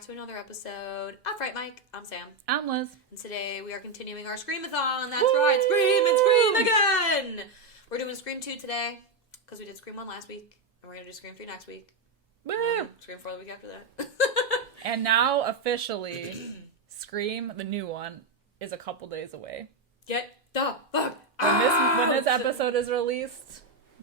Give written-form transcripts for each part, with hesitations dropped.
back to another episode of Fright Mic. I'm Sam. I'm Liz. And today we are continuing our Scream-a-thon. That's right, Scream and Scream again! We're doing Scream 2 today, because we did Scream 1 last week, and we're going to do Scream 3 next week. Woo! Scream 4 the week after that. And now, officially, Scream, the new one, is a couple days away. Get the fuck out! When this episode is released,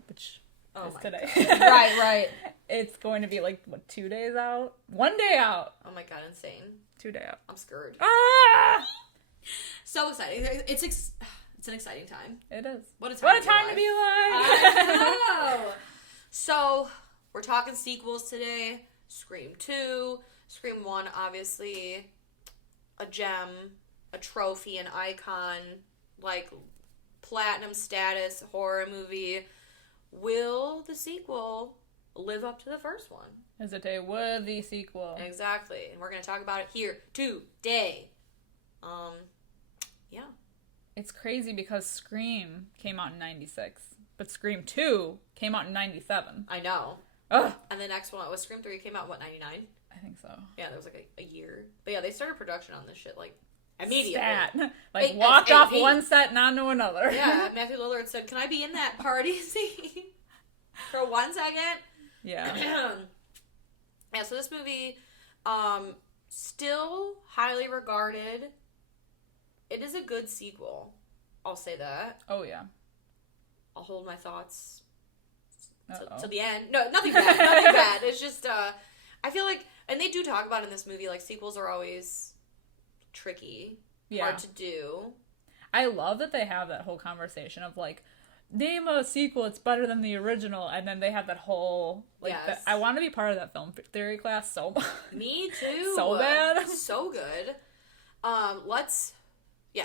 which is today. Right. It's going to be 2 days out? 1 day out. Oh my god, insane. 2 day out. I'm scared. Ah! So exciting. It's an exciting time. It is. What a time, to be alive. I know. So, we're talking sequels today. Scream 2. Scream 1, obviously, a gem, a trophy, an icon, platinum status horror movie. Will the sequel live up to the first one? Is it a worthy sequel? Exactly. And we're going to talk about it here today. Yeah. It's crazy because Scream came out in 96, but Scream 2 came out in 97. I know. Ugh. And the next one was Scream 3 came out, 99? I think so. Yeah, there was a year. But yeah, they started production on this shit immediately. Stat. Walked off one set and onto another. Yeah, Matthew Lillard said, "Can I be in that party scene for 1 second?" Yeah. Yeah, so this movie, still highly regarded. It is a good sequel. I'll say that. Oh, yeah. I'll hold my thoughts to Uh-oh. the end. No, nothing bad. Nothing bad. It's just, I feel like, and they do talk about in this movie, sequels are always tricky. Yeah. Hard to do. I love that they have that whole conversation of, name a sequel, it's better than the original, and then they have that whole, Yes. I want to be part of that film theory class so much. Me too. So bad. So good.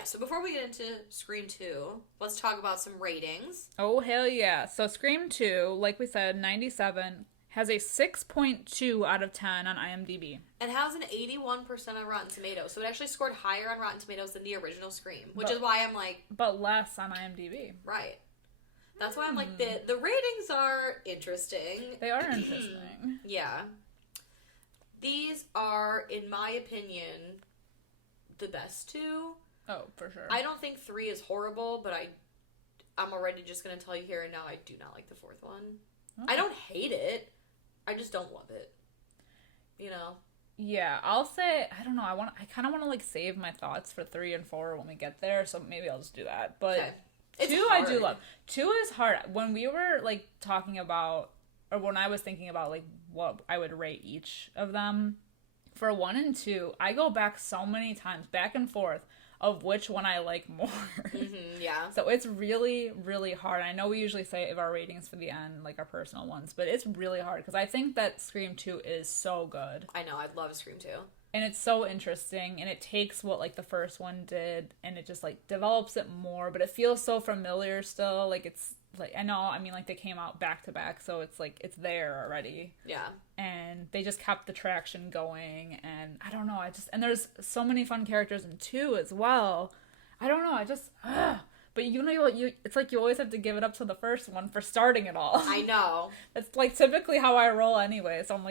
So before we get into Scream 2, let's talk about some ratings. Oh, hell yeah. So Scream 2, like we said, 97, has a 6.2 out of 10 on IMDb. It has an 81% on Rotten Tomatoes, so it actually scored higher on Rotten Tomatoes than the original Scream, which is why I'm But less on IMDb. right. That's why I'm the ratings are interesting. They are interesting. Yeah. These are, in my opinion, the best two. Oh, for sure. I don't think 3 is horrible, but I'm already just going to tell you here and now I do not like the 4th one. Okay. I don't hate it. I just don't love it. You know? Yeah, I'll say, I don't know, I kind of want to, save my thoughts for 3 and 4 when we get there, so maybe I'll just do that. But Okay. It's 2 hard. I do love. 2 is hard. When we were, talking about, or when I was thinking about, what I would rate each of them, for 1 and 2, I go back so many times, back and forth, of which one I like more. Mm-hmm, yeah. So it's really, really hard. I know we usually save our ratings for the end, our personal ones, but it's really hard because I think that Scream 2 is so good. I know, I'd love Scream 2. And it's so interesting, and it takes what, the first one did, and it just, develops it more, but it feels so familiar still. It's, I know, they came out back-to-back, so it's, it's there already. Yeah. And they just kept the traction going, and I don't know, and there's so many fun characters in 2 as well. I don't know, but it's you always have to give it up to the first one for starting it all. I know. That's typically how I roll anyway, so I'm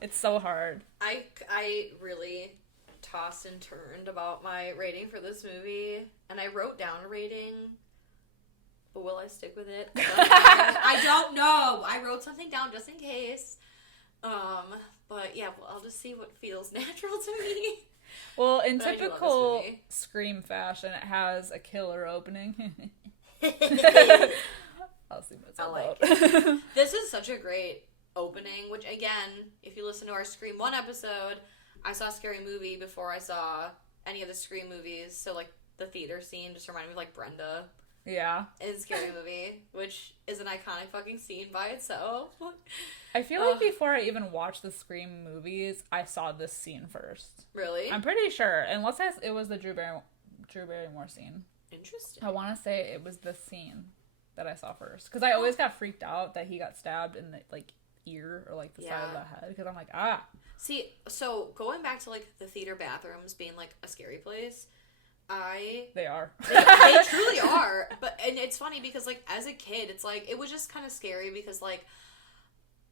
it's so hard. I really tossed and turned about my rating for this movie, and I wrote down a rating, but will I stick with it? I don't know. I wrote something down just in case. But yeah, I'll just see what feels natural to me. Well, in But I do love this typical movie. Scream fashion, it has a killer opening. I'll see what's I like about. it. This is such a great opening, which again, if you listen to our Scream 1 episode, I saw Scary Movie before I saw any of the Scream movies, so the theater scene just reminded me of Brenda Yeah. in Scary Movie, which is an iconic fucking scene by itself. I feel like before I even watched the Scream movies, I saw this scene first. Really? I'm pretty sure, unless it was the Drew Barrymore scene. Interesting. I want to say it was this scene that I saw first, because I always got freaked out that he got stabbed in the ear or the side of the head, because I'm See, so going back to the theater bathrooms being a scary place, They are. They truly are. And it's funny because, as a kid, it's it was just kind of scary because,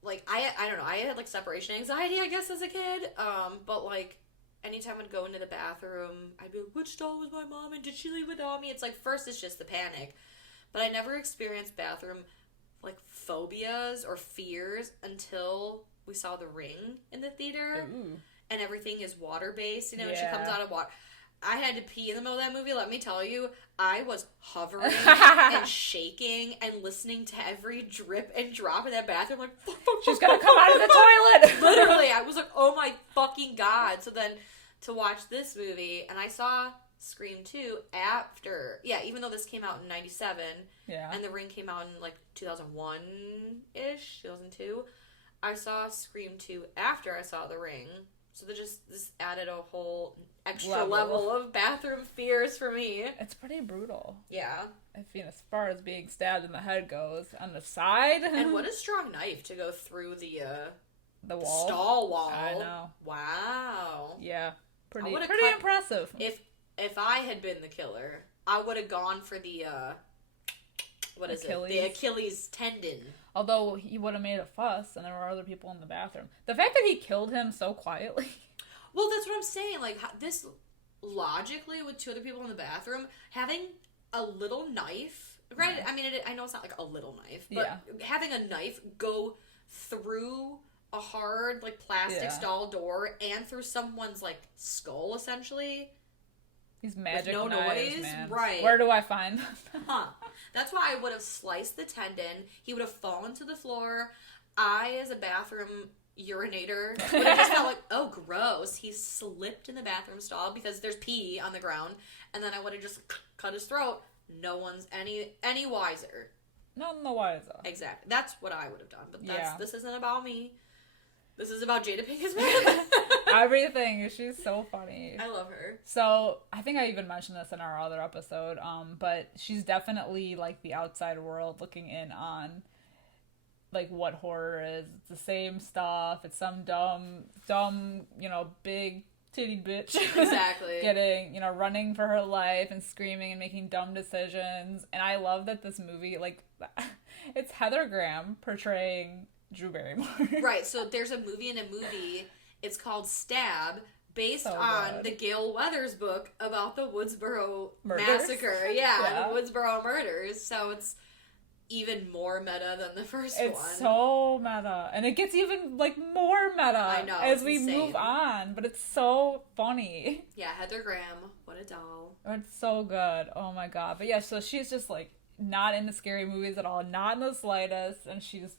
like, I don't know, I had, like, separation anxiety, I guess, as a kid, but, like, anytime I'd go into the bathroom, I'd be like, which doll was my mom, and did she leave without me? It's like, first it's just the panic, but I never experienced bathroom, like, phobias or fears until we saw The Ring in the theater, and everything is water-based, and she comes out of water. I had to pee in the middle of that movie. Let me tell you, I was hovering and shaking and listening to every drip and drop in that bathroom. Like, she's gonna come out of the toilet. Literally, I was like, oh my fucking god. So then to watch this movie, and I saw Scream 2 after. Yeah, even though this came out in 97. Yeah. And The Ring came out in like 2001-ish, 2002. I saw Scream 2 after I saw The Ring. So this added a whole extra level of bathroom fears for me. It's pretty brutal. Yeah. As far as being stabbed in the head goes, on the side. And what a strong knife to go through the wall. Stall wall. I know. Wow. Yeah. Pretty cut, impressive. If I had been the killer, I would have gone for the the Achilles tendon. Although he would have made a fuss, and there were other people in the bathroom. The fact that he killed him so quietly. Well, that's what I'm saying. Like, this, logically, with two other people in the bathroom, having a little knife. Granted, I mean, I know it's not like a little knife, but having a knife go through a hard, like, plastic stall door and through someone's, like, skull, essentially. These magic with no knives, noise, man. Right? Where do I find them? That's why I would have sliced the tendon. He would have fallen to the floor. I, as a bathroom urinator, would have just felt like, oh, gross. He slipped in the bathroom stall because there's pee on the ground, and then I would have just cut his throat. No one's any wiser. None the wiser. Exactly. That's what I would have done. But this isn't about me. This is about Jada Pinkett Smith. Everything. She's so funny. I love her. So, I think I even mentioned this in our other episode, but she's definitely, like, the outside world looking in on, like, what horror is. It's the same stuff. It's some dumb, big titty bitch. Exactly. Getting, running for her life and screaming and making dumb decisions. And I love that this movie, like, it's Heather Graham portraying Drew Barrymore. Right, so there's a movie in a movie. It's called Stab, based on the Gail Weathers book about the Woodsboro Massacre. Yeah, the Woodsboro murders. So it's even more meta than the first one. It's so meta. And it gets even, like, more meta I know, as we move on. But it's so funny. Yeah, Heather Graham. What a doll. It's so good. Oh, my God. But, yeah, so she's just, like, not into scary movies at all. Not in the slightest. And she's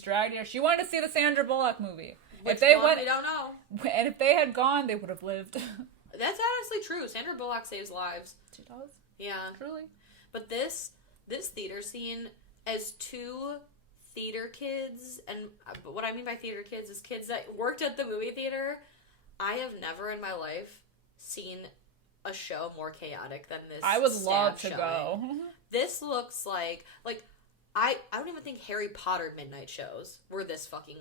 dragged here. She wanted to see the Sandra Bullock movie. Which we don't know. And if they had gone, they would have lived. That's honestly true. Sandra Bullock saves lives. She does? Yeah. Truly. But this theater scene, as two theater kids, and what I mean by theater kids is kids that worked at the movie theater, I have never in my life seen a show more chaotic than this. I would love to showing. go. This looks like I don't even think Harry Potter midnight shows were this fucking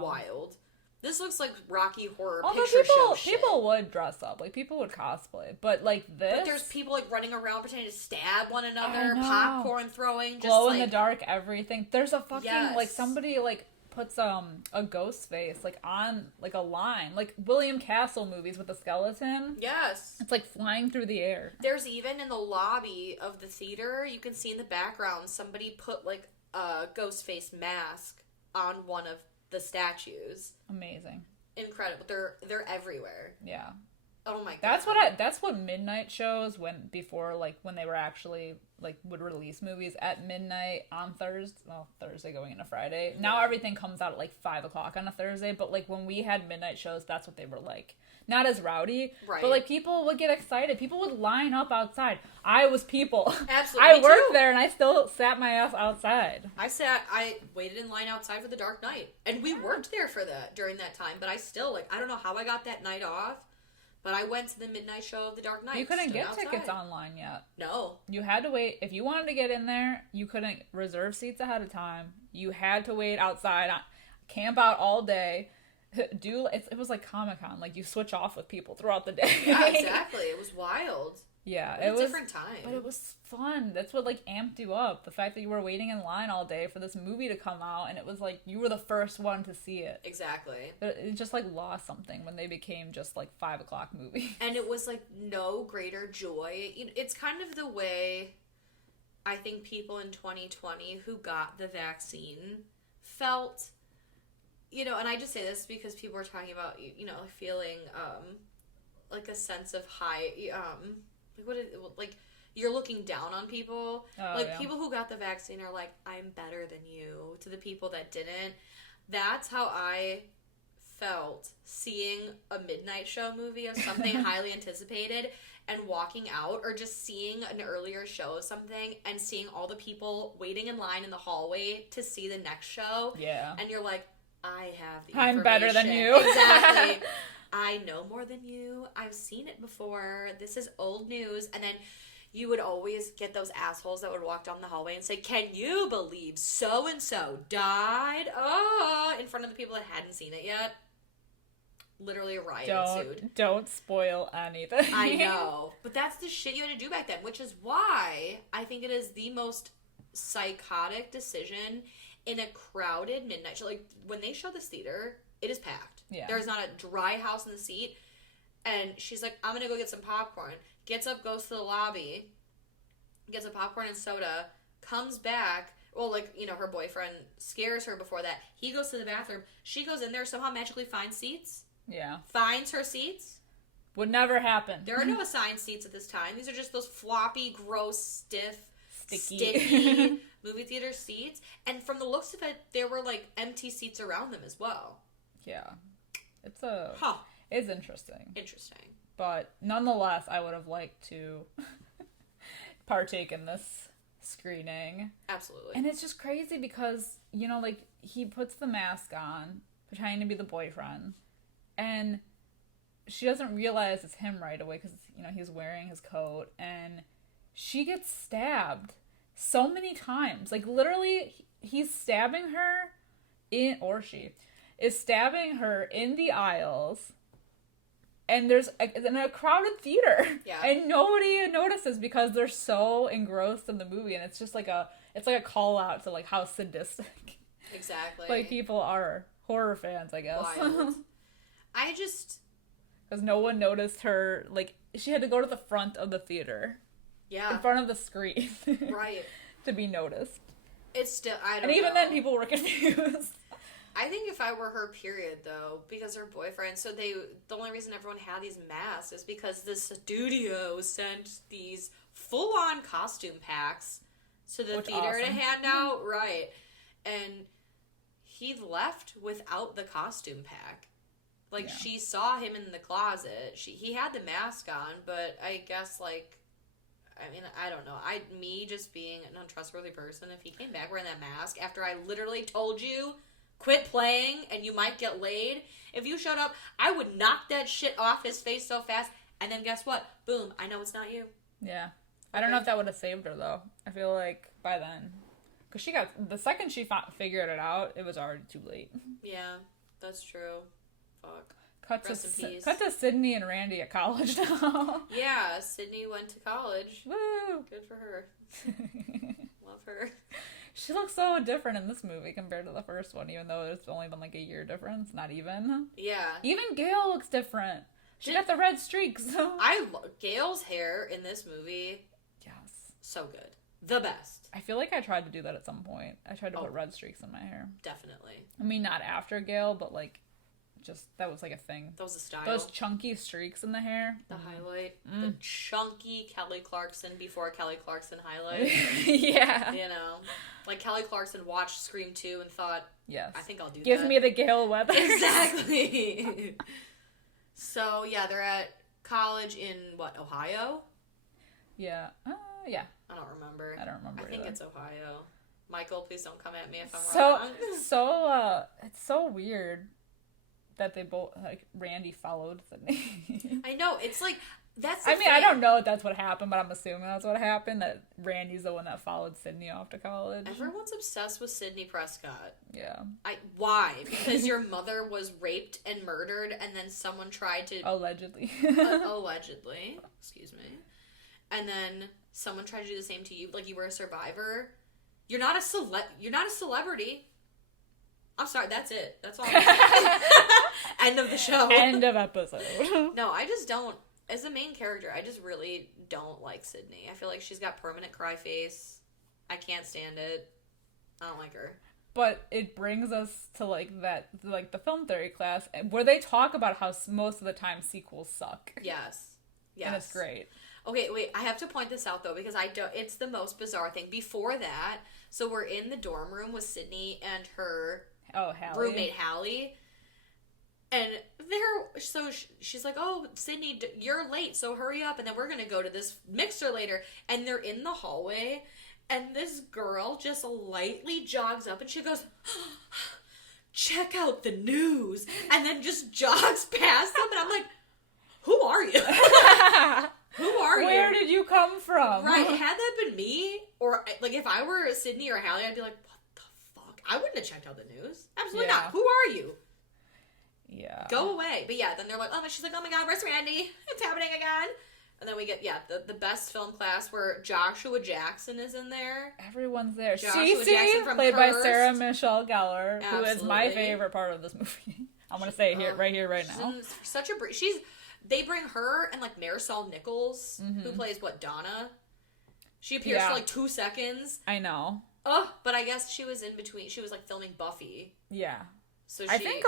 wild. This looks like Rocky Horror Picture Show shit. People would dress up. Like, people would cosplay. But, like, this... But there's people, like, running around pretending to stab one another, popcorn throwing, just, glow-in-the-dark everything. There's a fucking, like, somebody, like, puts a ghost face, like, on, like, a line. Like, William Castle movies with a skeleton. Yes. It's, like, flying through the air. There's even in the lobby of the theater, you can see in the background, somebody put, like, a ghost face mask on one of the statues. Amazing. Incredible. They're everywhere. Yeah. Oh my god. That's what midnight shows when they were actually, like, would release movies at midnight on Thursday going into Friday. Yeah. Now everything comes out at, like, 5 o'clock on a Thursday, but, like, when we had midnight shows, that's what they were like. Not as rowdy, right. But, like, people would get excited. People would line up outside. I was people. Absolutely. I worked there, and I still sat my ass outside. I waited in line outside for The Dark Knight. And we worked there during that time, but I still, like, I don't know how I got that night off, but I went to the midnight show of The Dark Knight. You couldn't get tickets online yet. No. You had to wait. If you wanted to get in there, you couldn't reserve seats ahead of time. You had to wait outside, camp out all day. It was like Comic-Con. Like, you switch off with people throughout the day. Yeah, exactly. It was wild. Yeah, it was a different time. But it was fun. That's what, like, amped you up. The fact that you were waiting in line all day for this movie to come out, and it was like you were the first one to see it. Exactly. But it just, like, lost something when they became just, like, 5 o'clock movies. And it was, like, no greater joy. It's kind of the way I think people in 2020 who got the vaccine felt, and I just say this because people are talking about, feeling, like, a sense of high, you're looking down on people. People who got the vaccine are like, I'm better than you, to the people that didn't. That's how I felt seeing a midnight show movie of something highly anticipated and walking out, or just seeing an earlier show of something and seeing all the people waiting in line in the hallway to see the next show. Yeah. And you're like, I have the I'm better than you. Exactly. I know more than you. I've seen it before. This is old news. And then you would always get those assholes that would walk down the hallway and say, can you believe so-and-so died? Oh, in front of the people that hadn't seen it yet. Literally a riot ensued. Don't spoil anything. I know. But that's the shit you had to do back then, which is why I think it is the most psychotic decision in a crowded midnight show. Like, when they show this theater, it is packed. Yeah. There's not a dry house in the seat. And she's like, I'm gonna go get some popcorn. Gets up, goes to the lobby, gets a popcorn and soda, comes back. Well, her boyfriend scares her before that. He goes to the bathroom. She goes in there, somehow magically finds seats. Yeah. Finds her seats. Would never happen. There are no assigned seats at this time. These are just those floppy, gross, stiff, sticky movie theater seats. And from the looks of it, there were, empty seats around them as well. Yeah. It's interesting. Interesting. But nonetheless, I would have liked to partake in this screening. Absolutely. And it's just crazy because, he puts the mask on, pretending to be the boyfriend, and she doesn't realize it's him right away because, he's wearing his coat, and she gets stabbed so many times. Like, literally, he's stabbing her she is stabbing her in the aisles, and there's in a crowded theater. Yeah. And nobody notices because they're so engrossed in the movie, and it's just like a call out to, how sadistic. Exactly. People are horror fans, I guess. Wild. Because no one noticed her, she had to go to the front of the theater. Yeah. In front of the screen. Right. To be noticed. It's still, I don't know. And even then, people were confused. I think if I were her, period, though, because her boyfriend, the only reason everyone had these masks is because the studio sent these full-on costume packs to the theater to hand out. Right. And he left without the costume pack. She saw him in the closet. He had the mask on, but I guess, I don't know. Me just being an untrustworthy person, if he came back wearing that mask after I literally told you, quit playing and you might get laid. If you showed up, I would knock that shit off his face so fast, and then guess what? Boom, I know it's not you. Yeah. I don't know if that would have saved her, though. I feel like by then. Because the second she figured it out, it was already too late. Yeah, that's true. Fuck. Cut to Sydney and Randy at college now. Yeah, Sydney went to college. Woo! Good for her. Love her. She looks so different in this movie compared to the first one, even though it's only been a year difference. Not even. Yeah. Even Gail looks different. She got the red streaks. Gail's hair in this movie. Yes. So good. The best. I feel like I tried to do that at some point. I tried to put red streaks in my hair. Definitely. I mean, not after Gail, but just that was a thing. That was a style. Those chunky streaks in the hair. The highlight. The chunky Kelly Clarkson before Kelly Clarkson highlight. Yeah. Kelly Clarkson watched Scream 2 and thought, yes, I think I'll do that. Give me the Gail Weathers. Exactly. So, yeah, they're at college in, Ohio? Yeah. Yeah. I don't remember. I don't remember I think either. It's Ohio. Michael, please don't come at me if I'm wrong. It's so weird that they both, Randy followed Sydney. I know, it's that's I mean, I don't know if that's what happened, but I'm assuming that's what happened, that Randy's the one that followed Sydney off to college. Everyone's obsessed with Sydney Prescott. Yeah. Why? Because your mother was raped and murdered, and then someone tried to... Allegedly. Allegedly. Excuse me. and then someone tried to do the same to you, like you were a survivor, you're not a celebrity. I'm sorry, that's it. That's all I'm saying. End of the show. End of episode. No, I just don't, as a main character, I just really don't like Sydney. I feel like she's got permanent cry face. I can't stand it. I don't like her. But it brings us to, the film theory class, where they talk about how most of the time sequels suck. Yes. And it's great. Okay, wait, I have to point this out, though, because it's the most bizarre thing. Before that, so we're in the dorm room with Sydney and her roommate, Hallie. And she's like, oh, Sydney, you're late, so hurry up, and then we're going to go to this mixer later. And they're in the hallway, and this girl just lightly jogs up, and she goes, check out the news, and then just jogs past them, and I'm like, who are you? Who are you? Where did you come from? Right, had that been me, or, if I were Sydney or Hallie, I'd be like, what the fuck? I wouldn't have checked out the news. Absolutely not. Who are you? Yeah. Go away. But yeah, then they're like, she's like, oh my god, where's Randy? It's happening again. And then we get, the best film class where Joshua Jackson is in there. Everyone's there. Joshua Jackson from played by Cursed. Sarah Michelle Gellar, Absolutely. who is my favorite part of this movie. I'm going to say it right now. Such a... They bring her and, Marisol Nichols, who plays, Donna? She appears for, 2 seconds. I know. Oh, but I guess she was in between. She was, filming Buffy. Yeah. So I think,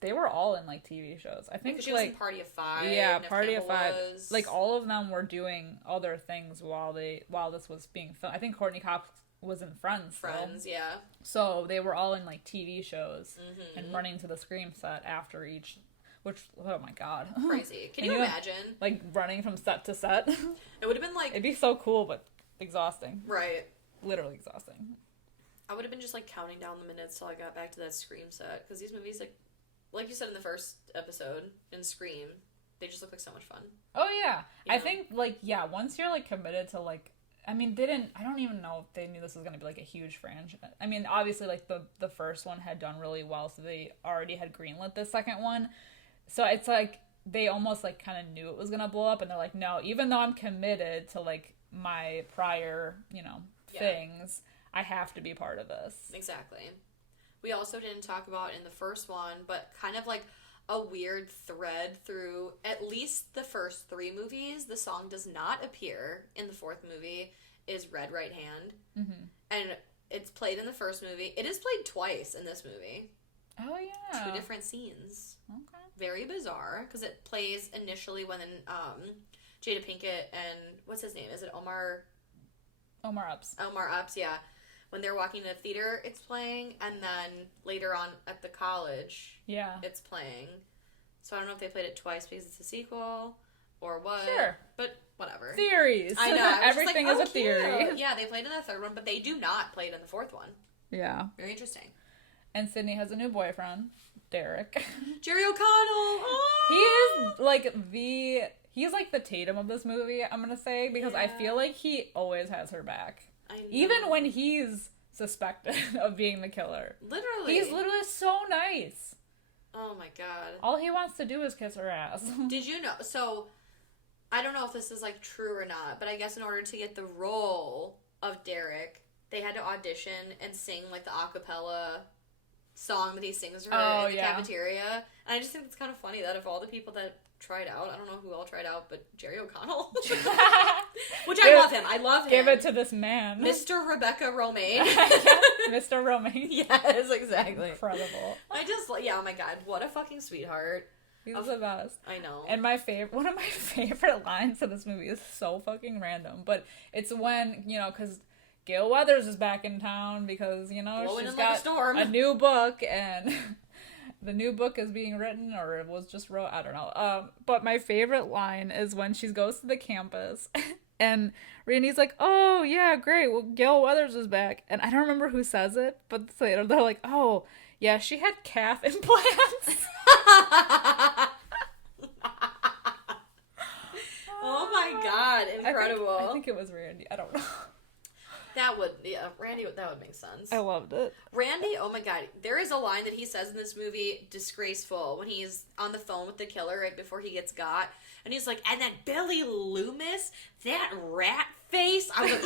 they were all in, TV shows. I think, she was in Party of Five. Yeah, Party of Five. Was... all of them were doing other things while this was being filmed. I think Courtney Cox was in Friends. Friends, yeah. So they were all in, TV shows and running to the Scream set after each... Which, oh my god. Crazy. Can you imagine? Running from set to set. It would have been It'd be so cool, but exhausting. Right. Literally exhausting. I would have been just, counting down the minutes till I got back to that Scream set. Because these movies, like you said in the first episode, in Scream, they just look like so much fun. Oh, yeah. I think, once you're, committed to, I don't even know if they knew this was going to be, a huge franchise. I mean, obviously, the first one had done really well, so they already had greenlit the second one. So it's they almost kind of knew it was gonna blow up, and they're like, no, even though I'm committed to my prior things, I have to be part of this. Exactly. We also didn't talk about in the first one, but kind of a weird thread through at least the first 3 movies. The song does not appear in the 4th movie. Is Red Right Hand, and it's played in the first movie. It is played twice in this movie. Oh yeah, 2 different scenes. Okay. Very bizarre, because it plays initially when Jada Pinkett and what's his name? Is it Omar? Omar Epps. Omar Epps, yeah. When they're walking to the theater, it's playing, and then later on at the college, it's playing. So I don't know if they played it twice because it's a sequel or what. Sure, but whatever. Theories. I know. Everything is a theory. Yeah, they played in the 3rd one, but they do not play it in the 4th one. Yeah. Very interesting. And Sydney has a new boyfriend, Derek. Jerry O'Connell! Oh! He is, he's the Tatum of this movie, I'm gonna say, because I feel like he always has her back. I know. Even when he's suspected of being the killer. Literally. He's literally so nice. Oh my god. All he wants to do is kiss her ass. Did you know? So, I don't know if this is, true or not, but I guess in order to get the role of Derek, they had to audition and sing, the a cappella song that he sings to her in the cafeteria. And I just think it's kind of funny that of all the people that tried out, I don't know who all tried out, but Jerry O'Connell. Which I love him. I love him. Give it to this man. Mr. Rebecca Romaine. Mr. Romaine. Yes, exactly. Incredible. Oh my god, what a fucking sweetheart. He's the best. I know. And one of my favorite lines of this movie is so fucking random, but it's when, because Gail Weathers is back in town because, she's got a new book, and the new book is being written, or it was just wrote, I don't know. But my favorite line is when she goes to the campus, and Randy's like, oh, yeah, great, well, Gail Weathers is back. And I don't remember who says it, but later they're like, oh, yeah, she had calf implants. Oh my god, incredible. I think it was Randy, I don't know. Randy, that would make sense. I loved it. Randy, oh my god, there is a line that he says in this movie, disgraceful, when he's on the phone with the killer right before he gets got, and he's like, and then Billy Loomis, that rat face, I was like,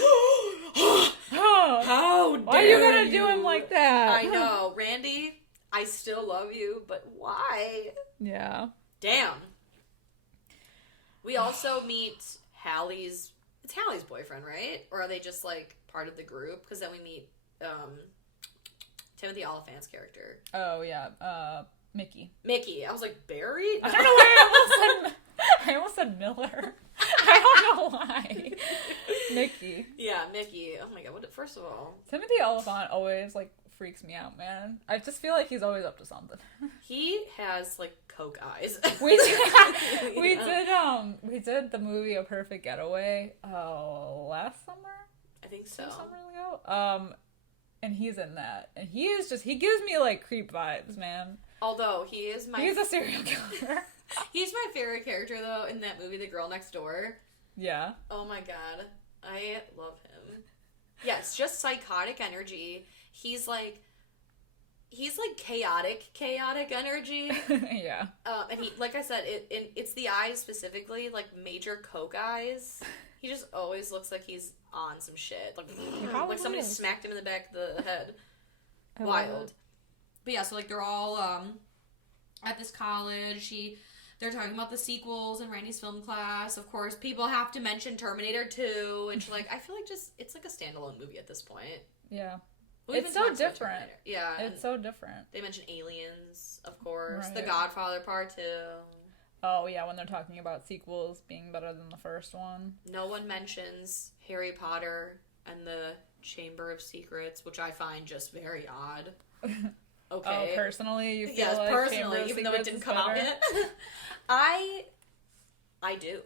how dare Why are you gonna do him like that? I know, Randy, I still love you, but why? Yeah. Damn. We also meet Hallie's boyfriend, right? Or are they just, like, part of the group? Because then we meet, Timothy Olyphant's character. Oh, yeah. Mickey. I was like, Barry? I don't know why I almost said Miller. I don't know why. Mickey. Yeah, Mickey. Oh my god, first of all. Timothy Olyphant always, like, freaks me out, man. I just feel like he's always up to something. He has, like, coke eyes. We did the movie A Perfect Getaway last summer? I think so. 2 summers ago. And he's in that. And he gives me, like, creep vibes, man. Although, he's a serial killer. He's my favorite character, though, in that movie, The Girl Next Door. Yeah. Oh my god. I love him. Yeah, it's just psychotic energy. He's like chaotic energy. Yeah. And he, like I said, it's the eyes specifically, like major coke eyes. He just always looks like he's on some shit. Like somebody smacked him in the back of the head. Wild. But yeah, so like they're all at this college. They're talking about the sequels in Randy's film class. Of course, people have to mention Terminator 2, and she's like, I feel like it's like a standalone movie at this point. Yeah. It's so different. Yeah. It's so different. They mention Aliens, of course. Right. The Godfather Part 2. Oh, yeah, when they're talking about sequels being better than the first one. No one mentions Harry Potter and the Chamber of Secrets, which I find just very odd. Okay. Oh, personally, you feel yes, like personally, even though it didn't come out yet. I do.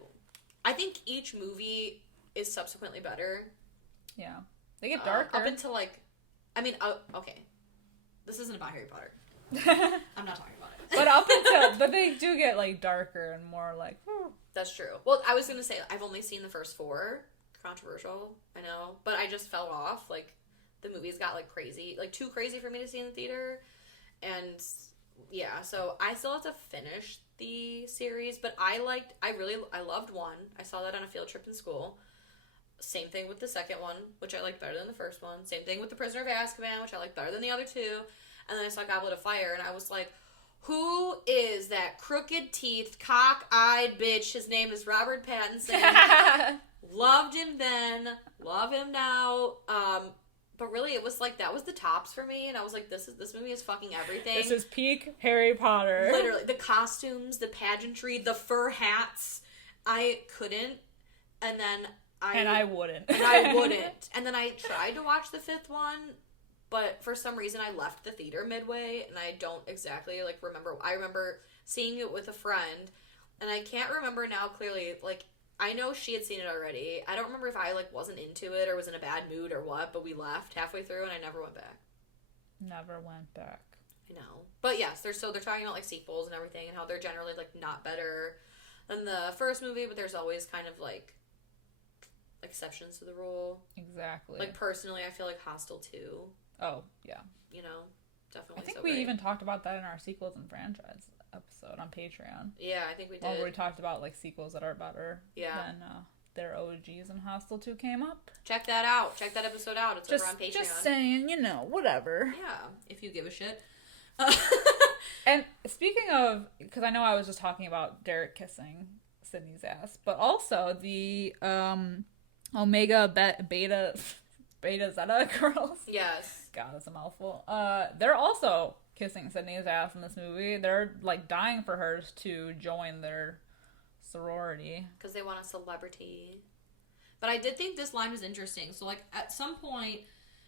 I think each movie is subsequently better. Yeah. They get darker. Up until, like... I mean, okay. This isn't about Harry Potter. I'm not talking about it. But they do get, like, darker and more, like... That's true. Well, I was going to say, I've only seen the first 4. Controversial, I know. But I just fell off. Like, the movies got, like, crazy. Like, too crazy for me to see in the theater. And, yeah, so I still have to finish the series. But I loved 1. I saw that on a field trip in school. Same thing with the second one, which I liked better than the first one. Same thing with The Prisoner of Azkaban, which I liked better than the other 2. And then I saw Goblet of Fire, and I was like, who is that crooked-teethed, cock-eyed bitch? His name is Robert Pattinson. Loved him then. Love him now. But really, it was like, that was the tops for me. And I was like, this movie is fucking everything. This is peak Harry Potter. Literally. The costumes, the pageantry, the fur hats. I couldn't. And then... I wouldn't. And I wouldn't. And then I tried to watch the 5th one, but for some reason I left the theater midway, and I don't exactly, like, remember. I remember seeing it with a friend, and I can't remember now clearly, like, I know she had seen it already. I don't remember if I, like, wasn't into it or was in a bad mood or what, but we left halfway through, and I never went back. Never went back. I know. But yes, they're talking about, like, sequels and everything, and how they're generally, like, not better than the first movie, but there's always kind of, like, exceptions to the rule. Exactly. Like, personally, I feel like Hostel 2. Oh, yeah. You know, definitely. I think so we great. even talked about that in our sequels and franchise episode on Patreon. Yeah, I think we did. Where we talked about, like, sequels that are better than their OGs, and Hostel 2 came up. Check that out. Check that episode out. It's over on Patreon. Just saying, whatever. Yeah, if you give a shit. And speaking of, because I know I was just talking about Derek kissing Sydney's ass, but also the Omega Beta Zeta girls. Yes. God, that's a mouthful. They're also kissing Sydney's ass in this movie. They're, like, dying for her to join their sorority. Because they want a celebrity. But I did think this line was interesting. So, like, at some point,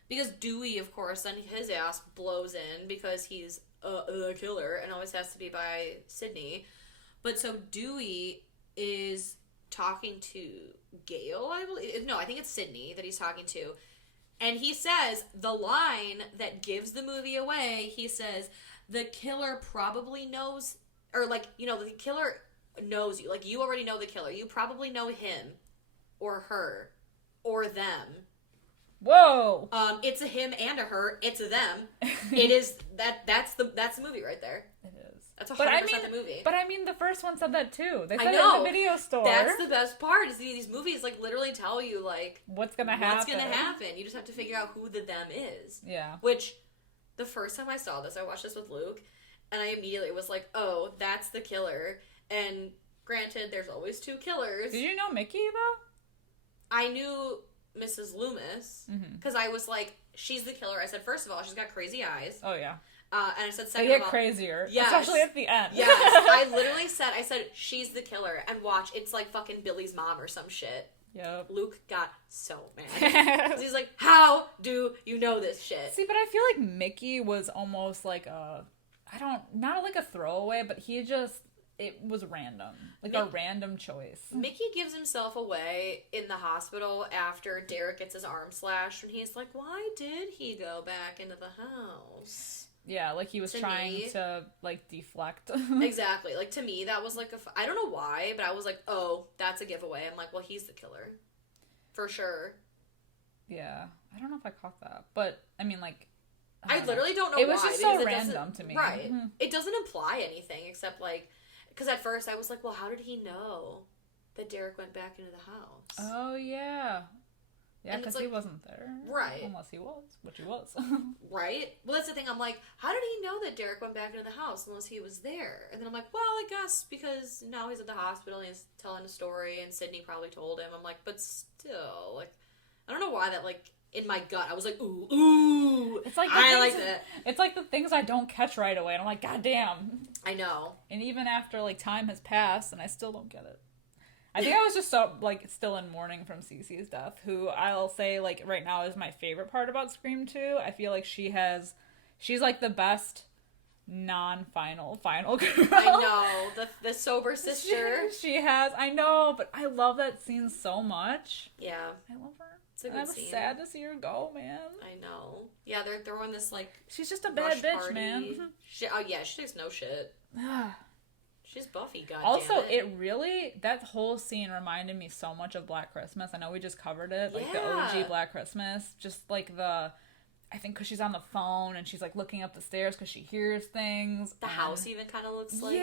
because Dewey, of course, then his ass blows in because he's a killer and always has to be by Sydney. But so Dewey is talking to Gail, I believe. No, I think it's Sydney that he's talking to. And he says the line that gives the movie away, he says, the killer probably knows, or, like, the killer knows you. Like, you already know the killer. You probably know him or her or them. Whoa. It's a him and a her. It's a them. It is that's the movie right there. It is. That's 100% the movie. But I mean, the first one said that too. They said I know. it in the video store. That's the best part. Is these movies like literally tell you like what's gonna happen. What's gonna happen? You just have to figure out who the them is. Yeah. Which, the first time I saw this, I watched this with Luke, and I immediately was like, "Oh, that's the killer." And granted, there's always two killers. Did you know Mickey though? I knew Mrs. Loomis because I was like, "She's the killer." I said, first of all, she's got crazy eyes. Oh yeah. And I said, second they of get all, crazier, yes, especially at the end. Yes, I literally said, she's the killer, and watch, it's like fucking Billy's mom or some shit. Yep. Luke got so mad. He's like, how do you know this shit? See, but I feel like Mickey was almost like not like a throwaway, but it was random. Like a random choice. Mickey gives himself away in the hospital after Derek gets his arm slashed, and he's like, why did he go back into the house? Yeah, like he was trying to, like, deflect. Exactly. Like, to me, that was like I don't know why, but I was like, oh, that's a giveaway. I'm like, well, he's the killer. For sure. Yeah. I don't know if I caught that. But, I mean, like... I literally don't know why. It was just so random to me. Right. Mm-hmm. It doesn't imply anything except, like... Because at first I was like, well, how did he know that Derek went back into the house? Oh, yeah. Yeah, because like, he wasn't there. Right. Unless he was, which he was. Right? Well, that's the thing. I'm like, how did he know that Derek went back into the house unless he was there? And then I'm like, well, I guess because now he's at the hospital and he's telling a story and Sydney probably told him. I'm like, but still, like, I don't know why that, like, in my gut, I was like, ooh. It's like I like that. It's like the things I don't catch right away. And I'm like, God damn. I know. And even after, like, time has passed and I still don't get it. I think I was just so, like, still in mourning from Cece's death, who I'll say, like, right now is my favorite part about Scream 2. I feel like she's, like, the best final girl. I know, the sober sister. She has, I know, but I love that scene so much. Yeah. I love her. It's a good scene. I'm sad to see her go, man. I know. Yeah, they're throwing this, like, she's just a bad bitch, party. Man. Oh, yeah, she takes no shit. She's Buffy, goddammit. Also, it really, that whole scene reminded me so much of Black Christmas. I know we just covered it, like the OG Black Christmas. Just like I think because she's on the phone and she's like looking up the stairs because she hears things. The house even kind of looks like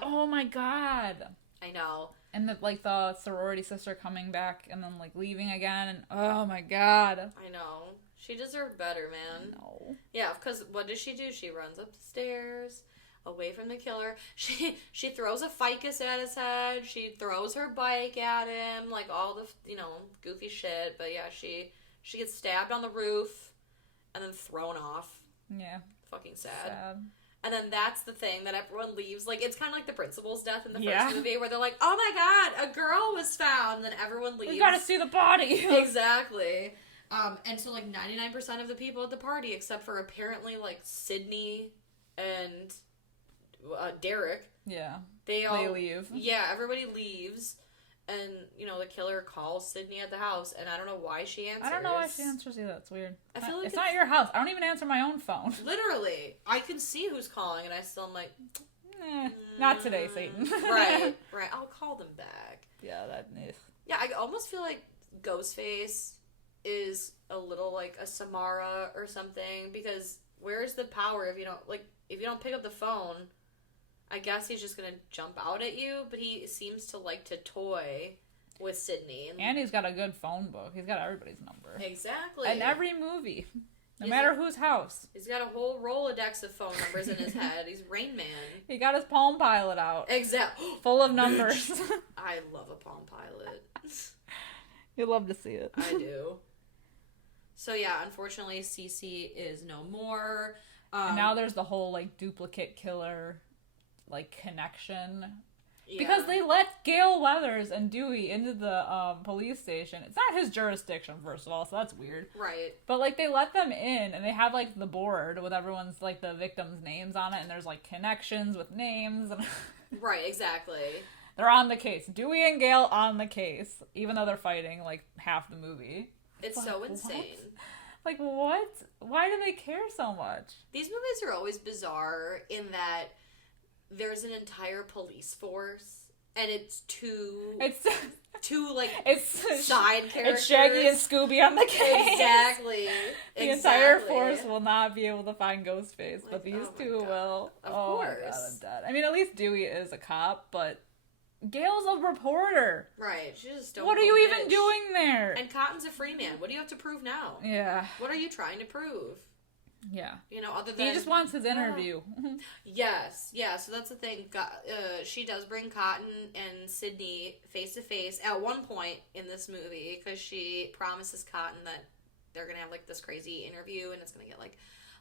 oh my god. I know. And the sorority sister coming back and then like leaving again and oh my god. I know. She deserved better, man. No. Yeah, because what does she do? She runs up the stairs. Away from the killer. She throws a ficus at his head. She throws her bike at him. Like, all the, goofy shit. But, yeah, she gets stabbed on the roof and then thrown off. Yeah. Fucking sad. And then that's the thing that everyone leaves. Like, it's kind of like the principal's death in the first movie where they're like, oh, my God, a girl was found. And then everyone leaves. We gotta see the body. Exactly. And so, like, 99% of the people at the party, except for apparently, like, Sydney and... Derek. Yeah. They leave. Yeah, everybody leaves. And, the killer calls Sydney at the house, and I don't know why she answers. I don't know why she answers either. That's weird. I feel like it's not your house. I don't even answer my own phone. Literally. I can see who's calling, and I still am like... not today, Satan. Right. I'll call them back. Yeah, Yeah, I almost feel like Ghostface is a little like a Samara or something, because where's the power if you don't pick up the phone... I guess he's just gonna jump out at you, but he seems to like to toy with Sydney. And he's got a good phone book. He's got everybody's number. Exactly. In every movie. No matter whose house. He's got a whole Rolodex of phone numbers in his head. He's Rain Man. He got his Palm Pilot out. Exactly. Full of numbers. I love a Palm Pilot. You love to see it. I do. So yeah, unfortunately, Cece is no more. And now there's the whole, like, duplicate killer... like connection because they let Gale Weathers and Dewey into the police station. It's not his jurisdiction, first of all, so that's weird, right? But like they let them in and they have like the board with everyone's like the victims' names on it, and there's like connections with names and right, exactly. They're on the case. Dewey and Gale on the case, even though they're fighting like half the movie. It's like, so insane. What? Like, what? Why do they care so much? These movies are always bizarre in that there's an entire police force and it's two it's side characters. It's Shaggy and Scooby on the case. Exactly. The entire force will not be able to find Ghostface, but these two will. Of course. My God, I'm dead. I mean, at least Dewey is a cop, but Gail's a reporter. Right. She's just What are you even doing there? And Cotton's a free man. What do you have to prove now? Yeah. What are you trying to prove? Yeah. Other than... He just wants his interview. Yes. Yeah, so that's the thing. She does bring Cotton and Sydney face to face at one point in this movie, because she promises Cotton that they're going to have, this crazy interview, and it's going to get,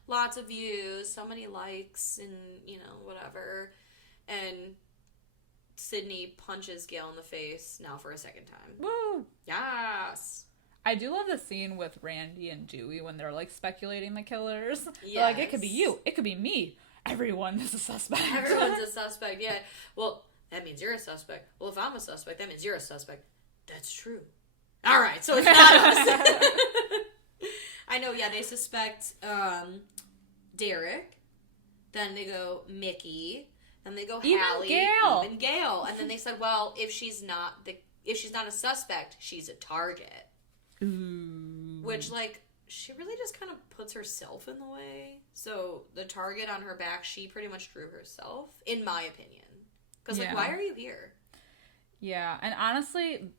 lots of views, so many likes, and, whatever. And Sydney punches Gail in the face now for a second time. Woo! Yes! I do love the scene with Randy and Dewey when they're, speculating the killers. Yes. It could be you. It could be me. Everyone is a suspect. Everyone's a suspect, yeah. Well, that means you're a suspect. Well, if I'm a suspect, that means you're a suspect. That's true. All right, so it's not us. I know, yeah, they suspect Derek. Then they go Mickey. Then they go Hallie. Even Gail. And then they said, well, if she's not a suspect, she's a target. Ooh. Which, she really just kind of puts herself in the way. So the target on her back, she pretty much drew herself, in my opinion. Because, why are you here? Yeah, and honestly,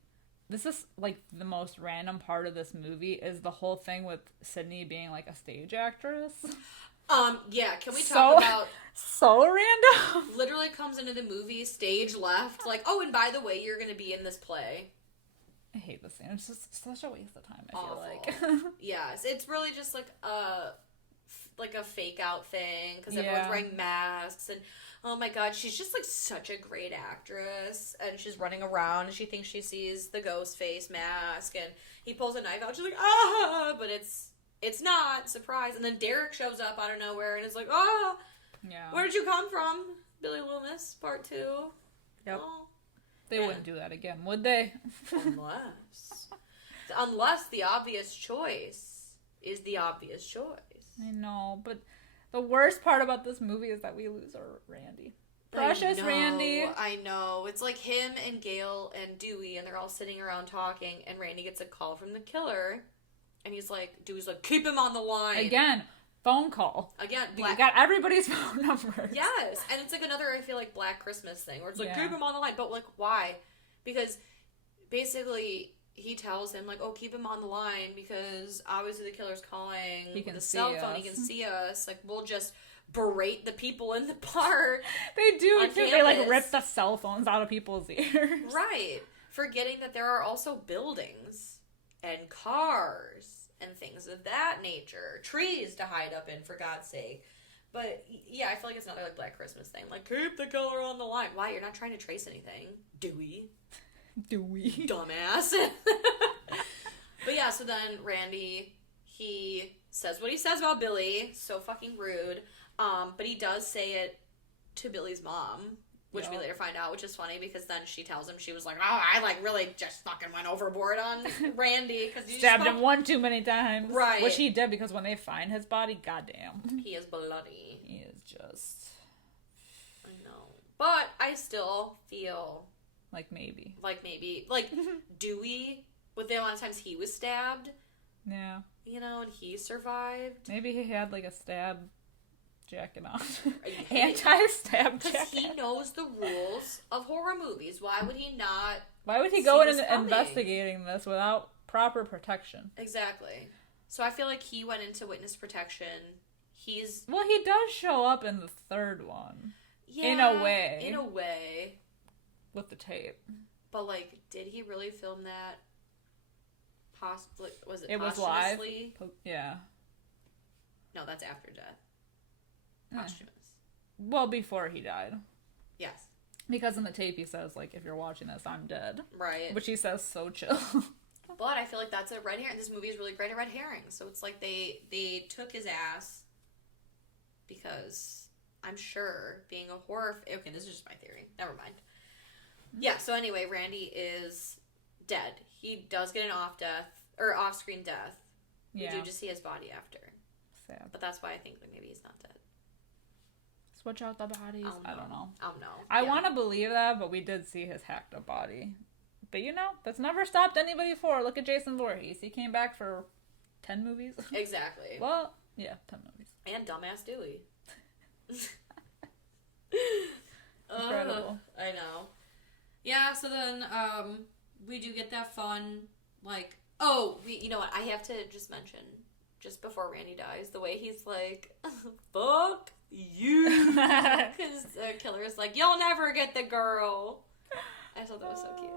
this is, the most random part of this movie is the whole thing with Sydney being, a stage actress. Yeah, can we talk about... So random. Literally comes into the movie, stage left, oh, and by the way, you're going to be in this play. I hate this scene. It's just such a waste of time, I feel like. Yes, it's really just, a fake out thing, because everyone's wearing masks, and oh my god, she's just, such a great actress, and she's running around, and she thinks she sees the ghost face mask, and he pulls a knife out, she's like, ah, but it's not, surprise, and then Derek shows up out of nowhere, and is like, ah, where did you come from, Billy Loomis, part 2? Yep. Oh. They wouldn't do that again, would they? Unless the obvious choice is the obvious choice. I know, but the worst part about this movie is that we lose our Randy. Precious Randy. I know. It's like him and Gail and Dewey, and they're all sitting around talking, and Randy gets a call from the killer, and Dewey's like, keep him on the line. Again. Phone call. Again, you got everybody's phone numbers. Yes, and it's another, I feel Black Christmas thing, where it's keep him on the line, but why? Because basically he tells him oh, keep him on the line because obviously the killer's calling with a cell phone. He can see us. We'll just berate the people in the park. They do too. They rip the cell phones out of people's ears. Right, forgetting that there are also buildings and cars and things of that nature. Trees to hide up in, for God's sake. But, yeah, I feel it's another, Black Christmas thing. Keep the killer on the line. Why? You're not trying to trace anything. Dewey. Dumbass. But, yeah, so then Randy, he says what he says about Billy. So fucking rude. But he does say it to Billy's mom, which we later find out, which is funny because then she tells him, she was like, oh, I really just fucking went overboard on Randy. Cause stabbed him one too many times. Right. Which he did, because when they find his body, goddamn. He is bloody. He is just... I know. But I still feel... maybe. Dewey, with the amount of times he was stabbed. Yeah. And he survived. Maybe he had, a stab... jacket on. Anti-stab jacket. Because he knows the rules of horror movies. Why would he not? Why would he go in and investigating this without proper protection? Exactly. So I feel he went into witness protection. He does show up in the third one. Yeah. In a way. In a way. With the tape. But did he really film that? Possibly. Was it? It was live. Yeah. No, that's after death. Posthumous. Well, before he died. Yes. Because in the tape he says, if you're watching this, I'm dead. Right. Which he says so chill. But I feel that's a red herring. This movie is really great at red herrings. So it's they took his ass because I'm sure being a horror... Okay, this is just my theory. Never mind. Yeah, so anyway, Randy is dead. He does get an off-screen death. Yeah. You do just see his body after. Sad. But that's why I think maybe he's not dead. switch out the bodies. I don't know. I want to believe that, but we did see his hacked up body. But that's never stopped anybody before. Look at Jason Voorhees. He came back for 10 movies. Exactly. Well, yeah, 10 movies. And Dumbass Dewey. Incredible. I know. Yeah, so then we do get that fun, like, you know what, I have to just mention, just before Randy dies, the way he's like, fuck you, because the killer is like, you'll never get the girl. I thought that was so cute.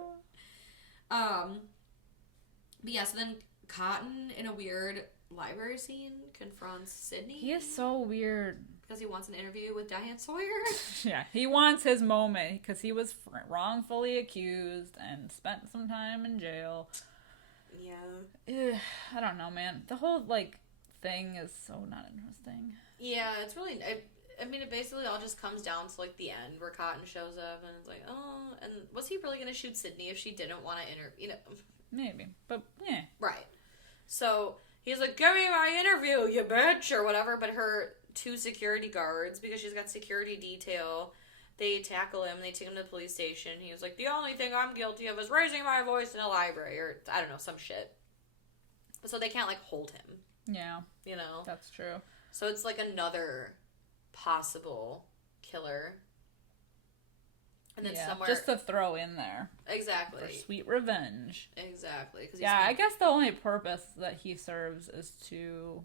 But yeah, so then Cotton, in a weird library scene, confronts Sydney. He is so weird. Because he wants an interview with Diane Sawyer. Yeah, he wants his moment because he was wrongfully accused and spent some time in jail. Yeah. I don't know, man. The whole, thing is so not interesting. Yeah, it's really... I mean, it basically all just comes down to, the end where Cotton shows up and it's like, oh... And was he really going to shoot Sydney if she didn't want to interview? Maybe, but, yeah. Right. So, he's like, give me my interview, you bitch, or whatever, but her... 2 security guards, because she's got security detail, they tackle him, they take him to the police station. He was like, the only thing I'm guilty of is raising my voice in a library, or I don't know, some shit. So they can't hold him. Yeah. That's true. So it's another possible killer. And then somewhere... just to throw in there. Exactly. For sweet revenge. Exactly. I guess the only purpose that he serves is to...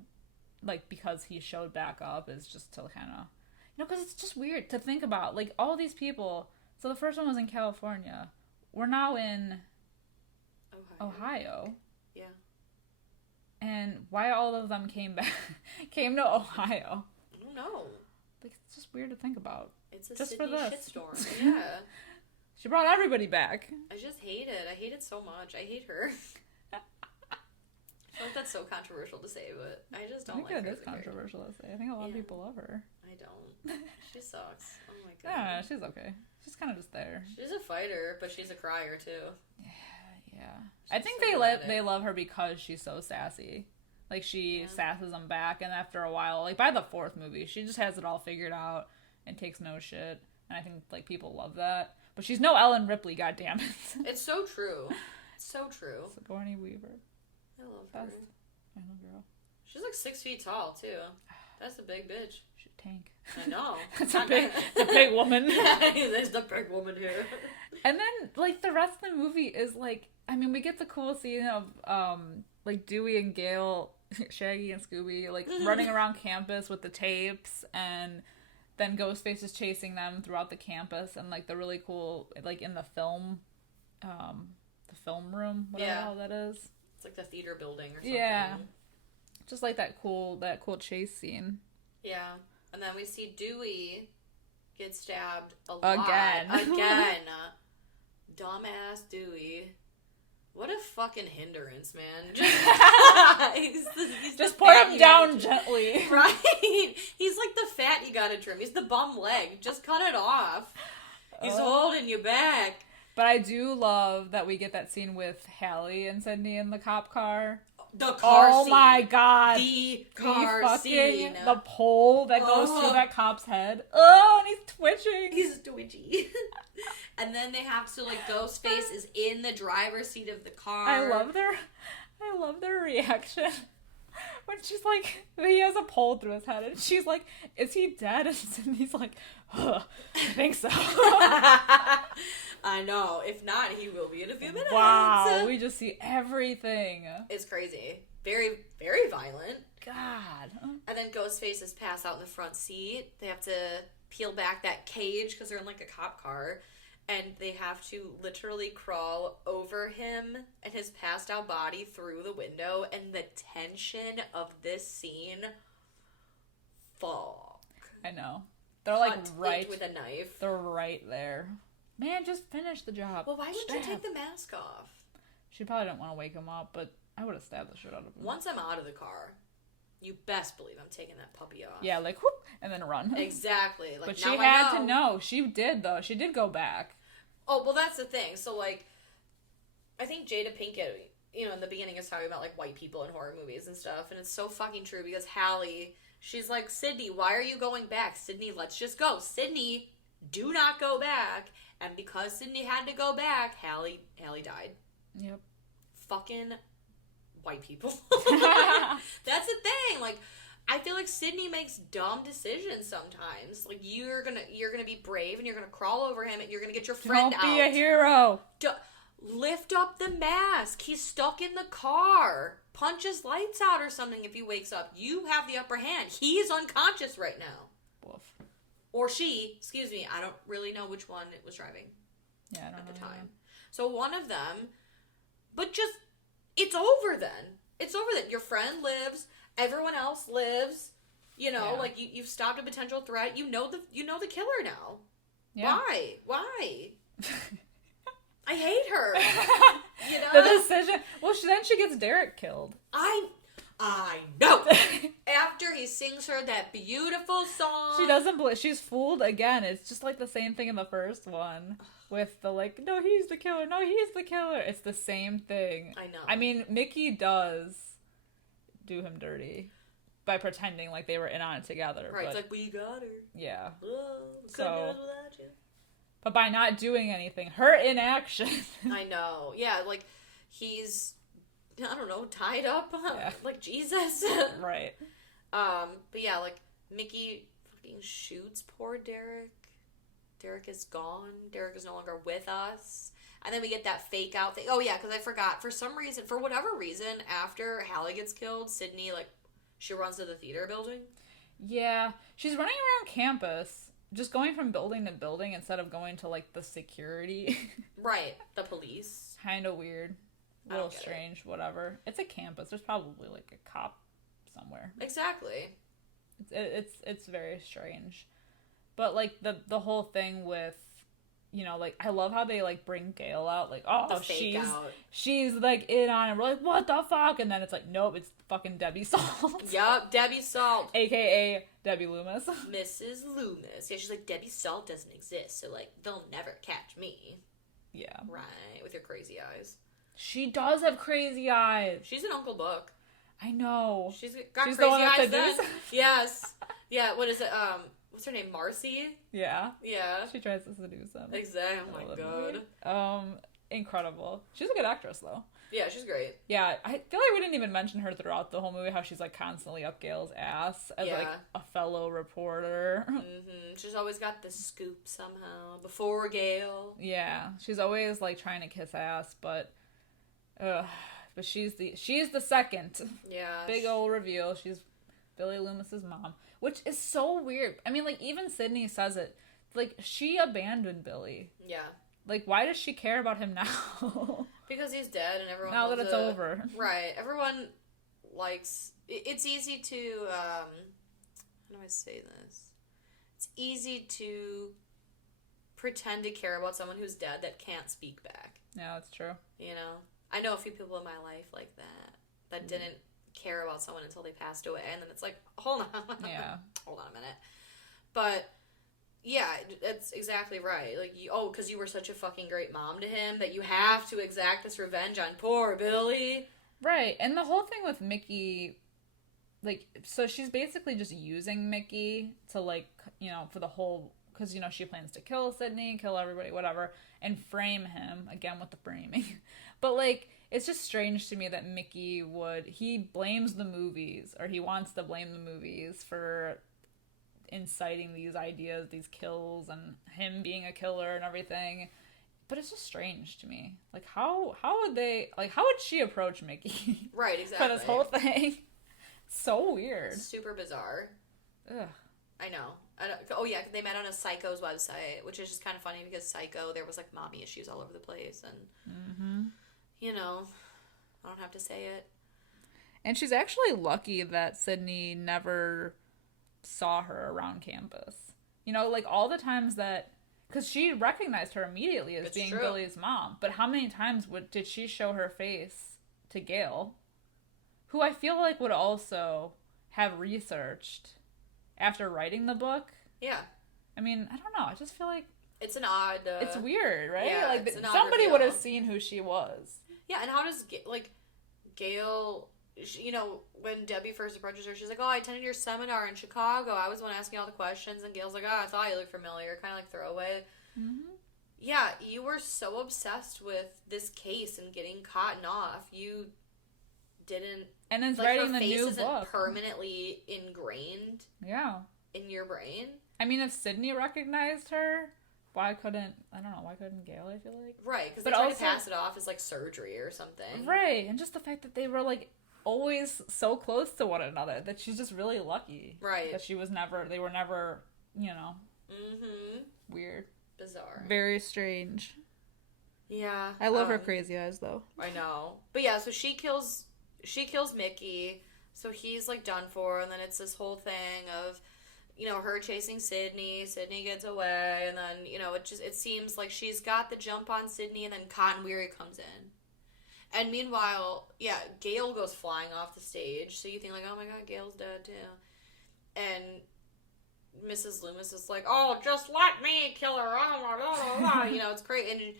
because he showed back up is just to kind of... because it's just weird to think about. All these people... So the first one was in California. We're now in... Ohio. Yeah. And why all of them came to Ohio? I don't know. It's just weird to think about. It's a just Sydney for this. shitstorm. Yeah. She brought everybody back. I just hate it. I hate it so much. I hate her. I feel that's so controversial to say, but I just don't like her. I think it is controversial to say. I think a lot of people love her. I don't. She sucks. Oh my god. Yeah, she's okay. She's kind of just there. She's a fighter, but she's a crier too. Yeah. I think they love her because she's so sassy. She sasses them back, and after a while, by the 4th movie, she just has it all figured out and takes no shit. And I think people love that. But she's no Ellen Ripley, goddammit. It's so true. It's so true. Sigourney Weaver. I love her. I know, girl. She's 6 feet tall too. That's a big bitch. She's a tank. I know. It's a big woman. There's the big woman here. And then the rest of the movie is we get the cool scene of Dewey and Gale, Shaggy and Scooby running around campus with the tapes, and then Ghostface is chasing them throughout the campus, and the really cool in the film room, whatever the hell that is. It's the theater building or something. Yeah. Just that cool chase scene. Yeah. And then we see Dewey get stabbed a lot. Again. Dumbass Dewey. What a fucking hindrance, man. He's just put him down gently. Right? He's the fat you gotta trim. He's the bum leg. Just cut it off. He's holding you back. But I do love that we get that scene with Hallie and Sydney in the cop car. The car scene. Oh my god. The car scene. The pole that goes through that cop's head. Oh, and he's twitching. He's twitchy. And then they have to, Ghostface is in the driver's seat of the car. I love their reaction. When she's he has a pole through his head, and she's like, is he dead? And he's like, I think so. I know. If not, he will be in a few minutes. Wow, we just see everything. It's crazy. Very, very violent. God. And then Ghostface is passed out in the front seat. They have to peel back that cage because they're in a cop car. And they have to literally crawl over him and his passed out body through the window. And the tension of this scene, fuck. I know. They're right with a knife. They're right there. Man, just finish the job. Well, why wouldn't you take the mask off? She probably didn't want to wake him up, but I would have stabbed the shit out of him. Once I'm out of the car, you best believe I'm taking that puppy off. Yeah, whoop, and then run. Exactly. But she had to know. She did, though. She did go back. Oh, well, that's the thing. So, I think Jada Pinkett you know, in the beginning it's talking about, like, white people in horror movies and stuff, and it's so fucking true because Hallie, she's like, Sydney, why are you going back? Sydney, let's just go. Sydney, do not go back. And because Sydney had to go back, Hallie died. Yep. Fucking white people. That's the thing. Like, I feel like Sydney makes dumb decisions sometimes. Like, you're gonna be brave and you're gonna crawl over him and you're gonna get your friend out. Don't be a hero. Lift up the mask. He's stuck in the car. Punch his lights out or something if he wakes up. You have the upper hand. He's unconscious right now. Woof. Or she, excuse me, I don't really know which one it was driving. Yeah, I don't at know the time. either. So one of them, but just, it's over then. It's over then. Your friend lives. Everyone else lives. You know, like you've stopped a potential threat. You know the killer now. Yeah. Why? I hate her. You know? The decision. Well, then she gets Derek killed. I know. After he sings her that beautiful song. She doesn't believe. She's fooled again. It's just like the same thing in the first one. With the, like, no, he's the killer. No, he's the killer. It's the same thing. I know. I mean, Mickey does do him dirty by pretending like they were in on it together. Right, but, it's like, we got her. Yeah. Oh, couldn't do it without you. But by not doing anything, her inaction. I know. Yeah, like, he's, I don't know, tied up like Jesus. Right. But yeah, like, Mickey fucking shoots poor Derek. Derek is gone. Derek is no longer with us. And then we get that fake out thing. Oh, yeah, because I forgot. For whatever reason, after Hallie gets killed, Sydney, like, she runs to the theater building. Yeah. She's running around campus, just going from building to building instead of going to, like, the security. Right. The police. Kind of weird. A little strange. Whatever. It's a campus. There's probably, like, a cop somewhere. Exactly. It's very strange. But, like, the whole thing with, you know, like, I love how they, like, bring Gail out. Like, oh, she's, like, in on it. We're like, what the fuck? And then it's like, nope, it's fucking Debbie Salt. Yup, Debbie Salt. A.K.A. Debbie Loomis. Mrs. Loomis. Yeah, she's like, Debbie Salt doesn't exist, so, like, they'll never catch me. Yeah. Right, with your crazy eyes. She does have crazy eyes. She's an Uncle Buck. I know. She's got crazy eyes then. Yes. Yeah, what is it? What's her name? Marcy? Yeah. Yeah. She tries to seduce him. Exactly. Oh my god. Incredible. She's a good actress, though. Yeah, she's great. Yeah, I feel like we didn't even mention her throughout the whole movie, how she's, like, constantly up Gail's ass as, like, a fellow reporter. Mm-hmm. She's always got the scoop somehow. Before Gail. Yeah. She's always, like, trying to kiss ass, but she's the second. Yeah. Big old reveal. She's Billy Loomis's mom. Which is so weird. I mean, like, even Sydney says it. Like, she abandoned Billy. Yeah. Like, why does she care about him now? Because he's dead and everyone now that it's over. Right. Everyone likes... It's easy to... how do I say this? It's easy to pretend to care about someone who's dead that can't speak back. Yeah, that's true. You know? I know a few people in my life like that didn't care about someone until they passed away, and then it's like, hold on. Yeah. Hold on a minute. But... yeah, that's exactly right. Like, because you were such a fucking great mom to him that you have to exact this revenge on poor Billy. Right, and the whole thing with Mickey, like, so she's basically just using Mickey to, like, you know, for the whole, because, you know, she plans to kill Sydney, kill everybody, whatever, and frame him, again with the framing. But, like, it's just strange to me that Mickey he blames the movies, or he wants to blame the movies for inciting these ideas, these kills, and him being a killer and everything. But it's just strange to me. Like, how would she approach Mickey? Right, exactly. For this whole thing. It's so weird. Super bizarre. Ugh. I know. Oh, yeah, they met on a Psycho's website, which is just kind of funny because Psycho, there was, like, mommy issues all over the place, and, you know, I don't have to say it. And she's actually lucky that Sydney never saw her around campus. You know, like, all the times that... because she recognized her immediately as being Billy's mom. But how many times did she show her face to Gail, who I feel like would also have researched after writing the book? Yeah. I mean, I don't know. I just feel like... it's an odd... it's weird, right? Yeah, like, it's an odd somebody reveal. would have seen who she was. Yeah, and how does... like, Gail, you know, when Debbie first approaches her, she's like, oh, I attended your seminar in Chicago. I was the one asking all the questions. And Gail's like, oh, I thought you looked familiar. Kind of like throwaway. Mm-hmm. Yeah, you were so obsessed with this case and getting cotton off. You didn't... And it's like, writing the new book. Her face isn't permanently ingrained in your brain. I mean, if Sydney recognized her, why couldn't Gail, I feel like? Right, because they tried to pass it off as, like, surgery or something. Right, and just the fact that they were, like, always so close to one another, that she's just really lucky. Right. That they were never, you know, weird. Bizarre. Very strange. Yeah. I love her crazy eyes, though. I know. But yeah, so she kills Mickey, so he's, like, done for, and then it's this whole thing of, you know, her chasing Sydney gets away, and then, you know, it seems like she's got the jump on Sydney, and then Cotton Weary comes in. And meanwhile, yeah, Gail goes flying off the stage, so you think, like, oh my god, Gail's dead, too. And Mrs. Loomis is like, oh, just let me kill her, you know, it's great, and,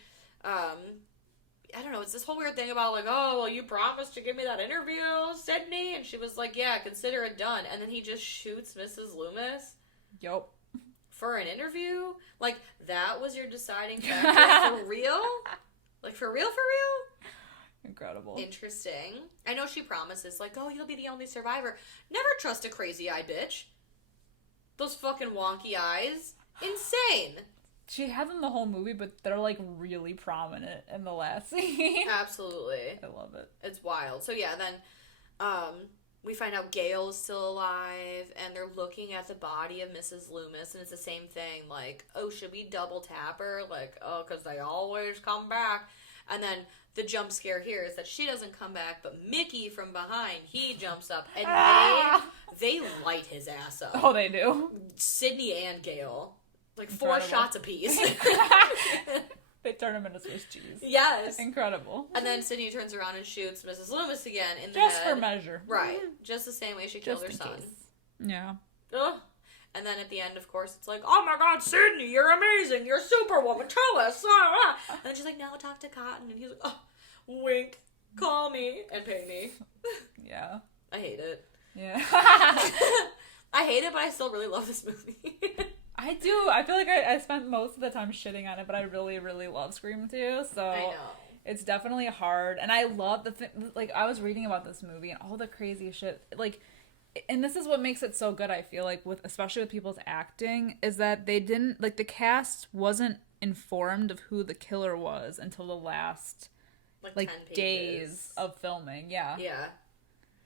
I don't know, it's this whole weird thing about, like, oh, well, you promised to give me that interview, Sydney? And she was like, yeah, consider it done. And then he just shoots Mrs. Loomis. Yup. For an interview? Like, that was your deciding factor? For real? Like, for real? Incredible. Interesting. I know she promises, like, oh, you'll be the only survivor. Never trust a crazy-eyed bitch. Those fucking wonky eyes. Insane. She had them the whole movie, but they're, like, really prominent in the last scene. Absolutely. I love it. It's wild. So, yeah, then we find out Gail is still alive, and they're looking at the body of Mrs. Loomis, and it's the same thing. Like, oh, should we double tap her? Like, oh, because they always come back. And then the jump scare here is that she doesn't come back, but Mickey from behind, he jumps up, and they light his ass up. Oh, they do? Sydney and Gail. Like, 4 shots apiece. They turn him into Swiss cheese. Yes. Incredible. And then Sydney turns around and shoots Mrs. Loomis again in the head. Just head. for measure. Right. Just the same way she killed her son. Case. Yeah. Ugh. And then at the end, of course, it's like, oh my god, Sydney, you're amazing. You're Superwoman. Tell us. And then she's like, now talk to Cotton. And he's like, oh, wink. Call me and pay me. Yeah. I hate it. Yeah. I hate it, but I still really love this movie. I do. I feel like I spent most of the time shitting on it, but I really, really love Scream 2, so I know. It's definitely hard. And I love the thing, like, I was reading about this movie and all the crazy shit, like, and this is what makes it so good, I feel like, especially with people's acting, is that they didn't, like, the cast wasn't informed of who the killer was until the last, like 10 days of filming, yeah. Yeah.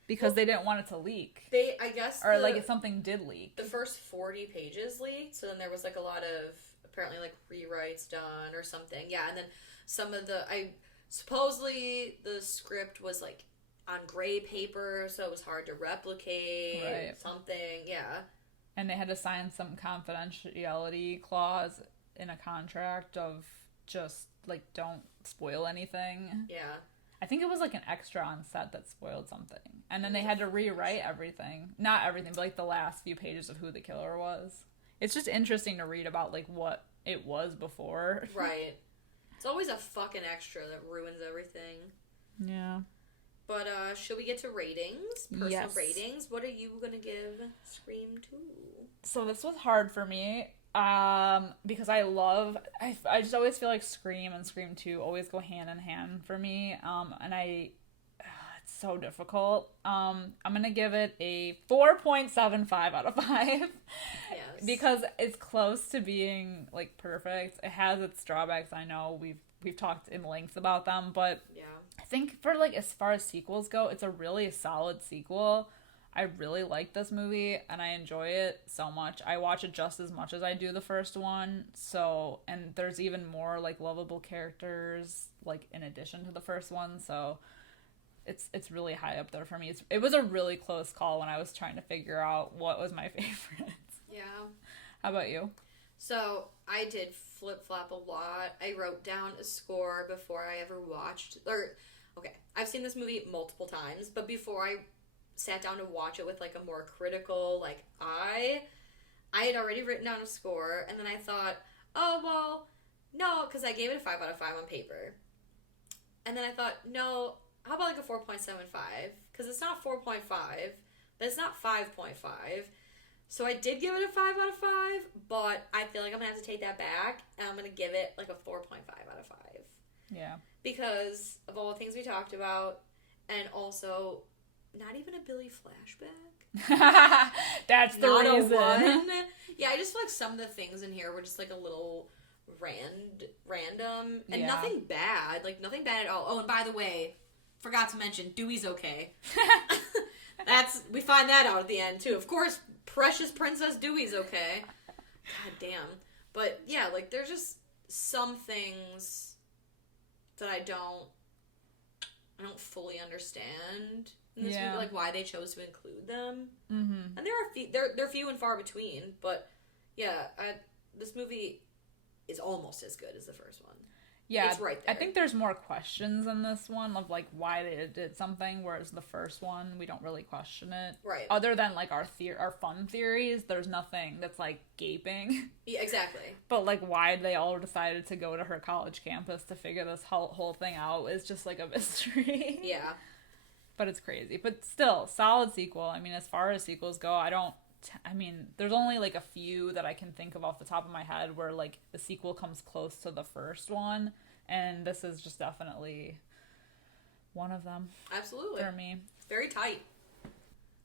Because they didn't want it to leak. I guess... Or, like, if something did leak. The first 40 pages leaked, so then there was, like, a lot of, apparently, like, rewrites done or something. Yeah, and then some of supposedly the script was, like, on gray paper, so it was hard to replicate. Right. Something, yeah. And they had to sign some confidentiality clause in a contract of just, like, don't spoil anything. Yeah. I think it was like an extra on set that spoiled something. And then they had to rewrite everything. Not everything, but like the last few pages of who the killer was. It's just interesting to read about like what it was before. Right. It's always a fucking extra that ruins everything. Yeah. But should we get to ratings? Personal ratings? What are you going to give Scream 2? So this was hard for me. Because I just always feel like Scream and Scream 2 always go hand in hand for me, and it's so difficult. I'm gonna give it a 4.75 out of 5. Yes. Because it's close to being, like, perfect. It has its drawbacks, I know, we've talked in length about them, but yeah. I think for, like, as far as sequels go, it's a really solid sequel. I really like this movie, and I enjoy it so much. I watch it just as much as I do the first one, so, and there's even more, like, lovable characters, like, in addition to the first one, so it's really high up there for me. It was a really close call when I was trying to figure out what was my favorite. Yeah. How about you? So, I did flip-flop a lot. I wrote down a score before I ever watched, I've seen this movie multiple times, but before I sat down to watch it with, like, a more critical, like, eye, I had already written down a score, and then I thought, oh, well, no, because I gave it a 5 out of 5 on paper. And then I thought, no, how about like a 4.75? Because it's not 4.5, but it's not 5.5. So I did give it a 5 out of 5, but I feel like I'm going to have to take that back, and I'm going to give it like a 4.5 out of 5. Yeah. Because of all the things we talked about, and also not even a Billy flashback. That's the not reason. A one. Yeah, I just feel like some of the things in here were just like a little random, and nothing bad. Like, nothing bad at all. Oh, and by the way, forgot to mention, Dewey's okay. We find that out at the end, too. Of course, precious Princess Dewey's okay. God damn. But, yeah, like, there's just some things that I don't fully understand in this movie, like, why they chose to include them. Mm-hmm. And they're few and far between, but, yeah, this movie is almost as good as the first one. Yeah, it's right there. I think there's more questions in this one of, like, why they did something, whereas the first one, we don't really question it. Right. Other than, like, our fun theories, there's nothing that's, like, gaping. Yeah, exactly. But, like, why they all decided to go to her college campus to figure this whole thing out is just, like, a mystery. Yeah. But it's crazy. But still, solid sequel. I mean, as far as sequels go, there's only, like, a few that I can think of off the top of my head where, like, the sequel comes close to the first one, and this is just definitely one of them. Absolutely. For me. Very tight.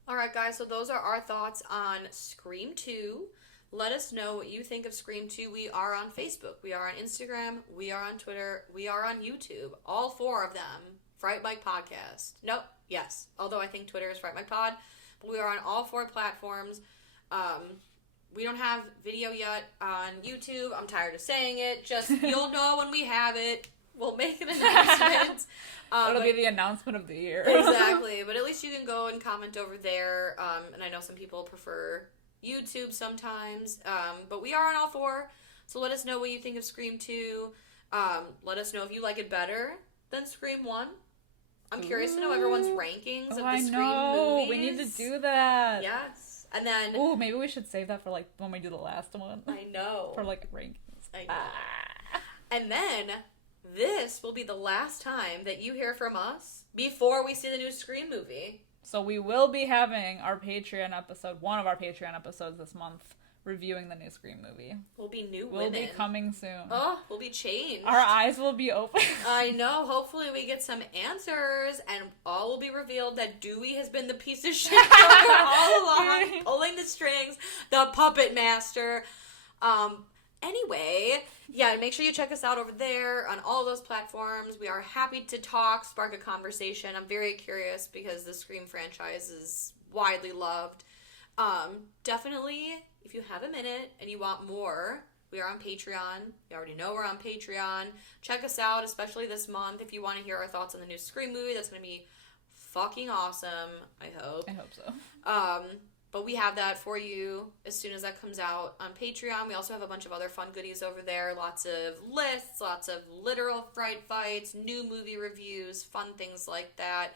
Alright, guys, so those are our thoughts on Scream 2. Let us know what you think of Scream 2. We are on Facebook. We are on Instagram. We are on Twitter. We are on YouTube. All 4 of them. Fright Mic Podcast. Nope. Yes. Although I think Twitter is Fright Mic Pod. We are on all 4 platforms. We don't have video yet on YouTube. I'm tired of saying it. Just, you'll know when we have it. We'll make an announcement. It'll be the announcement of the year. Exactly. But at least you can go and comment over there. And I know some people prefer YouTube sometimes. But we are on all 4. So let us know what you think of Scream 2. Let us know if you like it better than Scream 1. I'm curious to know everyone's rankings of the Scream movies. We need to do that. Yes. And then... Ooh, maybe we should save that for, like, when we do the last one. I know. For, like, rankings. I know. And then, this will be the last time that you hear from us before we see the new Scream movie. So we will be having our Patreon episode, one of our Patreon episodes this month, reviewing the new Scream movie. We'll be new women. We'll be coming soon. Oh, we'll be changed. Our eyes will be open. I know. Hopefully we get some answers, and all will be revealed that Dewey has been the piece of shit all along, pulling the strings, the puppet master. Anyway, yeah, make sure you check us out over there on all those platforms. We are happy to talk, spark a conversation. I'm very curious because the Scream franchise is widely loved. Definitely, if you have a minute and you want more, we are on Patreon. You already know we're on Patreon. Check us out, especially this month, if you want to hear our thoughts on the new Scream movie. That's going to be fucking awesome, I hope. I hope so. But we have that for you as soon as that comes out on Patreon. We also have a bunch of other fun goodies over there. Lots of lists, lots of literal fright fights, new movie reviews, fun things like that.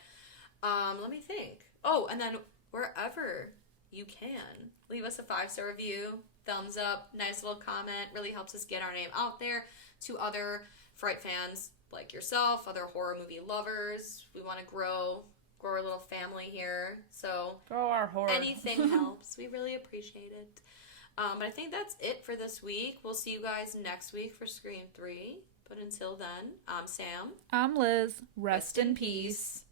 Let me think. Oh, and then wherever you can, leave us a 5-star review, thumbs up, nice little comment. Really helps us get our name out there to other Fright fans like yourself, other horror movie lovers. We want to grow our little family here. So grow our horror. Anything helps. We really appreciate it. But I think that's it for this week. We'll see you guys next week for Scream 3. But until then, I'm Sam. I'm Liz. Rest in peace.